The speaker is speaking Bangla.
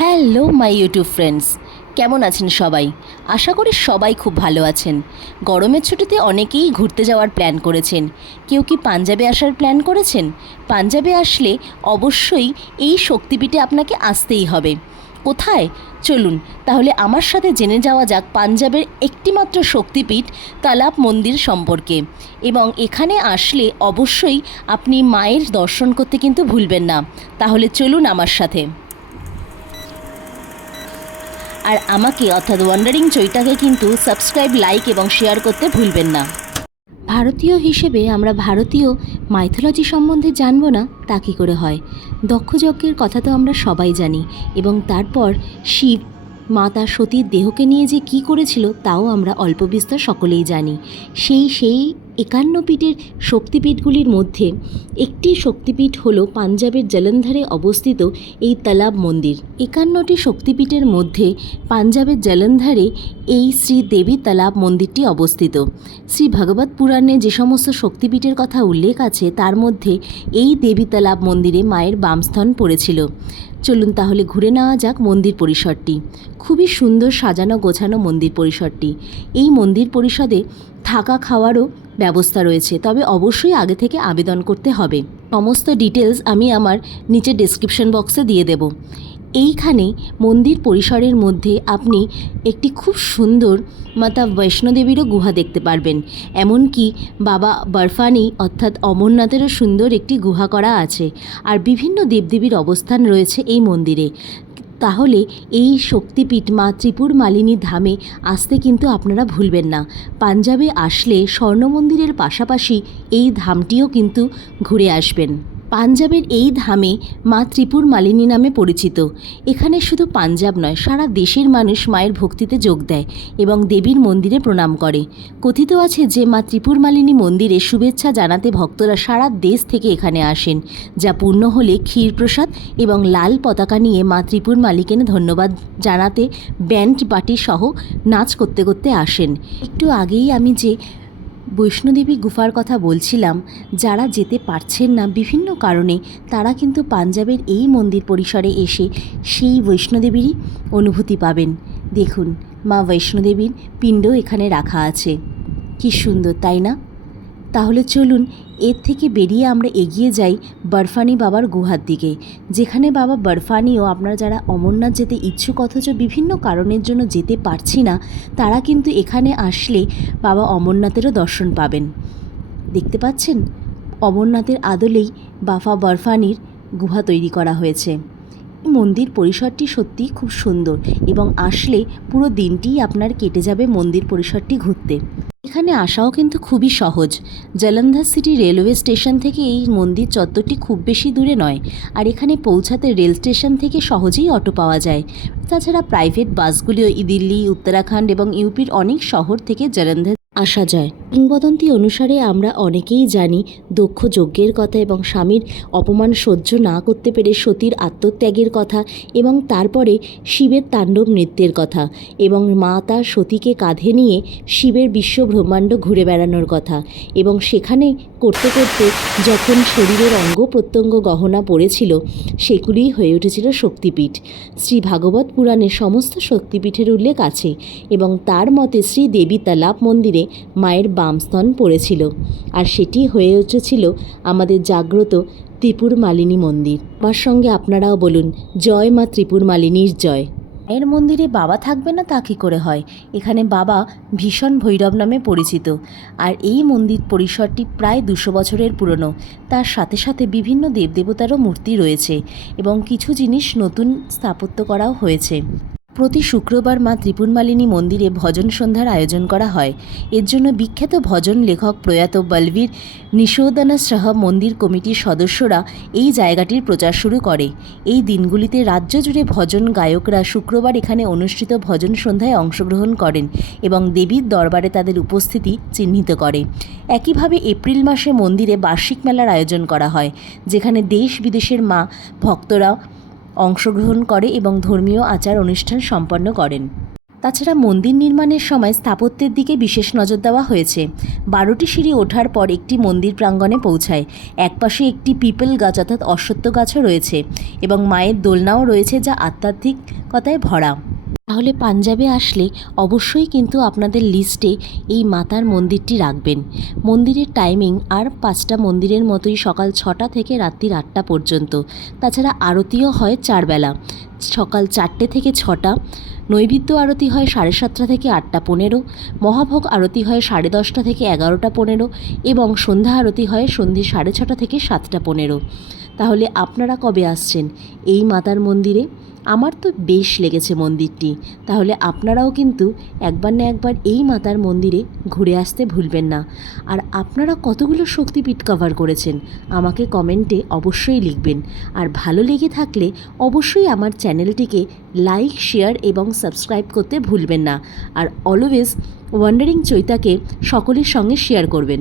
হ্যালো মাই ইউটিউব ফ্রেন্ডস, কেমন আছেন সবাই? আশা করি সবাই খুব ভালো আছেন। গরমের ছুটিতে অনেকেই ঘুরতে যাওয়ার প্ল্যান করেছেন। কেউ কি পাঞ্জাবে আসার প্ল্যান করেছেন? পাঞ্জাবে আসলে অবশ্যই এই শক্তিপীঠে আপনাকে আসতেই হবে। কোথায়? চলুন তাহলে আমার সাথে জেনে যাওয়া যাক পাঞ্জাবের একটিমাত্র শক্তিপীঠ তালাব মন্দির সম্পর্কে। এবং এখানে আসলে অবশ্যই আপনি মায়ের দর্শন করতে কিন্তু ভুলবেন না। তাহলে চলুন আমার সাথে। আর আমাকে অর্থাৎ ওয়ান্ডারিং চৈতাকে কিন্তু সাবস্ক্রাইব, লাইক এবং শেয়ার করতে ভুলবেন না। ভারতীয় হিসেবে আমরা ভারতীয় মাইথোলজি সম্বন্ধে জানব না তা কী করে হয়? দক্ষযজ্ঞের কথা তো আমরা সবাই জানি, এবং তারপর শিব মাতা সতীর দেহকে নিয়ে যে কী করেছিল তাও আমরা অল্প বিস্তর সকলেই জানি। সেই 51 পীঠের শক্তিপীঠগুলির মধ্যে একটি শক্তিপীঠ হলো পাঞ্জাবের জলন্ধরে অবস্থিত এই তালাব মন্দির। 51টি শক্তিপীঠের মধ্যে পাঞ্জাবের জলন্ধরে এই শ্রী দেবী তালাব মন্দিরটি অবস্থিত। শ্রী ভগবত পুরাণে যে সমস্ত শক্তিপীঠের কথা উল্লেখ আছে তার মধ্যে এই দেবী তালাব মন্দিরে মায়ের বামস্তন পড়েছিল। চলুন তাহলে ঘুরে নেওয়া যাক মন্দির পরিসরটি। খুবই সুন্দর সাজানো গোছানো মন্দির পরিসরটি। এই মন্দির পরিষদে থাকা খাওয়ারও ব্যবস্থা রয়েছে, তবে অবশ্যই আগে থেকে আবেদন করতে হবে। সমস্ত ডিটেলস আমি আমার নিচে ডেসক্রিপশন বক্সে দিয়ে দেব। এইখানে মন্দির পরিসরের মধ্যে আপনি একটি খুব সুন্দর মাতা বৈষ্ণোদেবীরও গুহা দেখতে পারবেন। এমনকি বাবা বর্ফানি অর্থাৎ অমরনাথেরও সুন্দর একটি গুহা করা আছে। আর বিভিন্ন দেবদেবীর অবস্থান রয়েছে এই মন্দিরে। তাহলে এই শক্তিপীঠ মা ত্রিপুর মালিনী ধামে আসতে কিন্তু আপনারা ভুলবেন না। পাঞ্জাবে আসলে স্বর্ণ মন্দিরের পাশাপাশি এই ধামটিও কিন্তু ঘুরে আসবেন। পাঞ্জাবের এই ধামে মা ত্রিপুর মালিনী নামে পরিচিত। এখানে শুধু পাঞ্জাব নয়, সারা দেশের মানুষ মায়ের ভক্তিতে যোগ দেয় এবং দেবীর মন্দিরে প্রণাম করে। কথিত আছে যে মা ত্রিপুর মালিনী মন্দিরে শুভেচ্ছা জানাতে ভক্তরা সারা দেশ থেকে এখানে আসেন, যা পূর্ণ হলে ক্ষীরপ্রসাদ এবং লাল পতাকা নিয়ে মা ত্রিপুর মালিকে ধন্যবাদ জানাতে ব্যান্ড পার্টি সহ নাচ করতে করতে আসেন। একটু আগেই আমি যে বৈষ্ণোদেবী গুফার কথা বলছিলাম, যারা যেতে পারছেন না বিভিন্ন কারণে, তারা কিন্তু পাঞ্জাবের এই মন্দির পরিসরে এসে সেই বৈষ্ণোদেবীরই অনুভূতি পাবেন। দেখুন, মা বৈষ্ণোদেবীর পিণ্ড এখানে রাখা আছে। কি সুন্দর, তাই না? তাহলে চলুন এর থেকে বেরিয়ে আমরা এগিয়ে যাই বর্ফানি বাবার গুহার দিকে, যেখানে বাবা বর্ফানিও আপনারা যারা অমরনাথ যেতে ইচ্ছুক অথচ বিভিন্ন কারণের জন্য যেতে পারছি না, তারা কিন্তু এখানে আসলে বাবা অমরনাথেরও দর্শন পাবেন। দেখতে পাচ্ছেন, অমরনাথের আদলেই বাবা বর্ফানির গুহা তৈরি করা হয়েছে। মন্দির পরিসরটি সত্যি খুব সুন্দর এবং আসলে পুরো দিনটিই আপনার কেটে যাবে মন্দির পরিসরটি ঘুরতে। এখানে আসাও কিন্তু খুবই সহজ। জলন্ধর সিটি রেলওয়ে স্টেশন থেকে এই মন্দির চত্বরটি খুব বেশি দূরে নয়, আর এখানে পৌঁছাতে রেল স্টেশন থেকে সহজেই অটো পাওয়া যায়। তাছাড়া প্রাইভেট বাসগুলিও দিল্লি, উত্তরাখণ্ড এবং ইউপির অনেক শহর থেকে জলন্ধর আসা যায়। কিংবদন্তি অনুসারে আমরা অনেকেই জানি দক্ষ যজ্ঞের কথা এবং স্বামীর অপমান সহ্য না করতে পেরে সতীর আত্মত্যাগের কথা, এবং তারপরে শিবের তাণ্ডব নৃত্যের কথা, এবং মা তার সতীকে কাঁধে নিয়ে শিবের বিশ্ব ব্রহ্মাণ্ড ঘুরে বেড়ানোর কথা, এবং সেখানে করতে করতে যখন শরীরের অঙ্গ প্রত্যঙ্গ গহনা পড়েছিল, সেগুলিই হয়ে উঠেছিল শক্তিপীঠ। শ্রী ভাগবত পুরাণে সমস্ত শক্তিপীঠের উল্লেখ আছে, এবং তার মতে শ্রী দেবী তালাব মন্দিরে মায়ের বামস্তন পড়েছিল, আর সেটি হয়ে উঠেছিল আমাদের জাগ্রত ত্রিপুর মালিনী মন্দির। আমার সঙ্গে আপনারাও বলুন, জয় মা ত্রিপুর মালিনীর জয়। মায়ের মন্দিরে বাবা থাকবে না তা কী করে হয়? এখানে বাবা ভীষণ ভৈরব নামে পরিচিত। আর এই মন্দির পরিসরটি প্রায় 200 বছরের পুরনো। তার সাথে সাথে বিভিন্ন দেবদেবতারও মূর্তি রয়েছে এবং কিছু জিনিস নতুন স্থাপত্য করাও হয়েছে। প্রতি শুক্রবার মা ত্রিপুর মালিনী মন্দিরে ভজন সন্ধ্যার আয়োজন করা হয়। এর জন্য বিখ্যাত ভজন লেখক প্রয়াত বলবীর নিশোদনা সহ মন্দির কমিটির সদস্যরা এই জায়গাটির প্রচার শুরু করে। এই দিনগুলিতে রাজ্য জুড়ে ভজন গায়করা শুক্রবার এখানে অনুষ্ঠিত ভজন সন্ধ্যায় অংশগ্রহণ করেন এবং দেবীর দরবারে তাদের উপস্থিতি চিহ্নিত করে। একইভাবে এপ্রিল মাসে মন্দিরে বার্ষিক মেলার আয়োজন করা হয়, যেখানে দেশ বিদেশের মা ভক্তরা অংশগ্রহণ করে এবং ধর্মীয় আচার অনুষ্ঠান সম্পন্ন করেন। তাছাড়া মন্দির নির্মাণের সময় স্থাপত্যের দিকে বিশেষ নজর দেওয়া হয়েছে। 12টি সিঁড়ি ওঠার পর একটি মন্দির প্রাঙ্গণে পৌঁছায়। একপাশে একটি পিপল গাছ অর্থাৎ অশ্বত্থ গাছও রয়েছে এবং মায়ের দোলনাও রয়েছে, যা আধ্যাত্মিকতায় ভরা। তাহলে পাঞ্জাবে আসলে অবশ্যই কিন্তু আপনাদের লিস্টে এই মাতার মন্দিরটি রাখবেন। মন্দিরের টাইমিং আর 5টা মন্দিরের মতোই, সকাল 6টা থেকে রাত্রির 8টা পর্যন্ত। তাছাড়া আরতিও হয় 4 বেলা, সকাল 4টে থেকে 6টা, নৈবেদ্য আরতি হয় 7:30 থেকে 8:15, মহাভোগ আরতি হয় 10:30 থেকে 11:15 এবং সন্ধ্যা আরতি হয় সন্ধ্যে 6:30 থেকে 7:15। তাহলে আপনারা কবে আসছেন এই মাতার মন্দিরে? আমার তো বেশ লেগেছে মন্দিরটি। তাহলে আপনারাও কিন্তু একবার না একবার এই মাতার মন্দিরে ঘুরে আসতে ভুলবেন না। আর আপনারা কতগুলো শক্তিপীঠ কভার করেছেন আমাকে কমেন্টে অবশ্যই লিখবেন। আর ভালো লেগে থাকলে অবশ্যই আমার চ্যানেলটিকে লাইক, শেয়ার এবং সাবস্ক্রাইব করতে ভুলবেন না। আর অলওয়েজ ওয়ান্ডারিং চৈতাকে সকলের সঙ্গে শেয়ার করবেন।